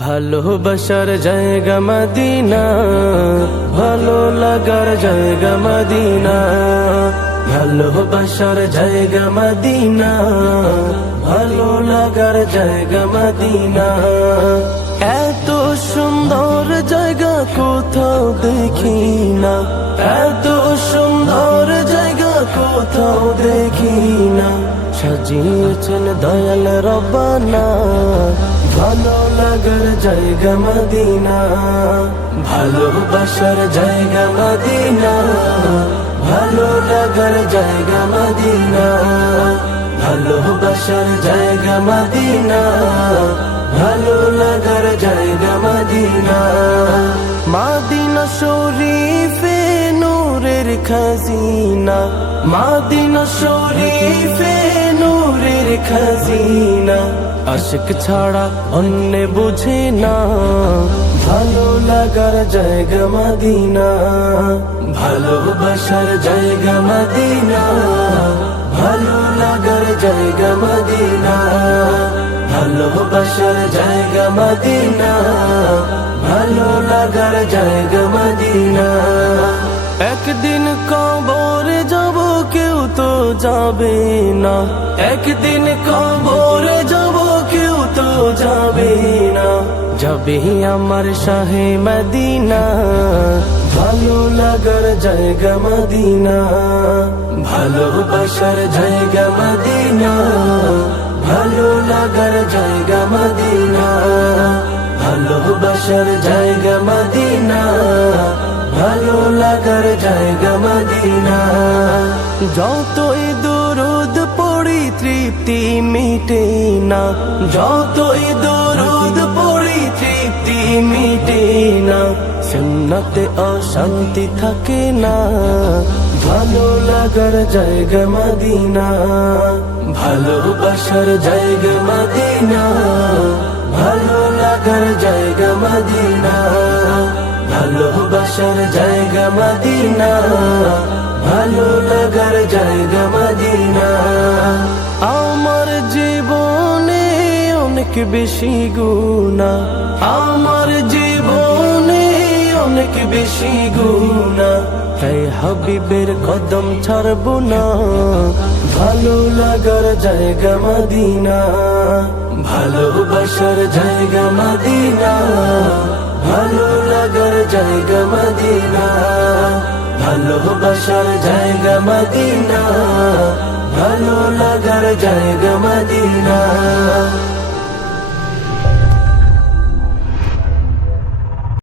ভালোবাসার জায়গা মদিনা, ভালো লাগার জায়গা মদিনা। ভালোবাসার জায়গা মদিনা, ভালো লাগার জায়গা মদিনা। এত সুন্দর জায়গা কোথাও দেখি না, এত সুন্দর জায়গা কোথাও দেখি না। সাজিয়েছেন দয়াল রব্বানা, ভালো লাগার জায়গা মদিনা। ভালোবাসার জায়গা মদিনা, ভালো লাগার জায়গা মদিনা। ভালোবাসার জায়গা মদিনা, ভালো লাগার জায়গা মদিনা। মদিনা শরীফে নূরের খাজিনা, মদিনা শরীফে নূরের খাজিনা। আশিক ছাড়া অন্য বুঝে না, ভালো লাগার জায়গা মদিনা। ভালোবাসার জায়গা মদিনা, ভালো লাগার জায়গা মদিনা। ভালোবাসার জায়গা মদিনা, ভালো লাগার জায়গা মদিনা। একদিন কবরে যাব কেউ তো যাবে না, একদিন কবরে যাব কেউ তো যাবে না। যাবে আমার শাহে মদিনা, ভালো লাগার জায়গা মদিনা। ভালোবাসার জায়গা মদিনা, ভালো লাগার জায়গা মদিনা। ভালোবাসার জায়গা মদিনা, ভালো লাগার জায়গা মদিনা। যতই দরুদ পড়ি তৃপ্তি মিটে না, যতই দরুদ পড়ি তৃপ্তি মিটে না। সুন্নতে অশান্তি থাকে না, ভালো লাগার জায়গা মদিনা। ভালোবাসার জায়গা মদিনা, ভালো লাগার জায়গা মদিনা। ভালোবাসার জায়গা মদিনা, ভালো লাগার জায়গা মদিনা। আমার জীবনে অনেক বেশি গুনাহ, আমার জীবনে অনেক বেশি গুনাহ। তাই হাবিবের কদম ছাড়ব না, ভালো লাগার জায়গা মদিনা। ভালোবাসার জায়গা মদিনা, ভালো লাগার জায়গা মদিনা। ভালোবাসার জায়গা মদিনা, ভালো লাগার জায়গা মদিনা।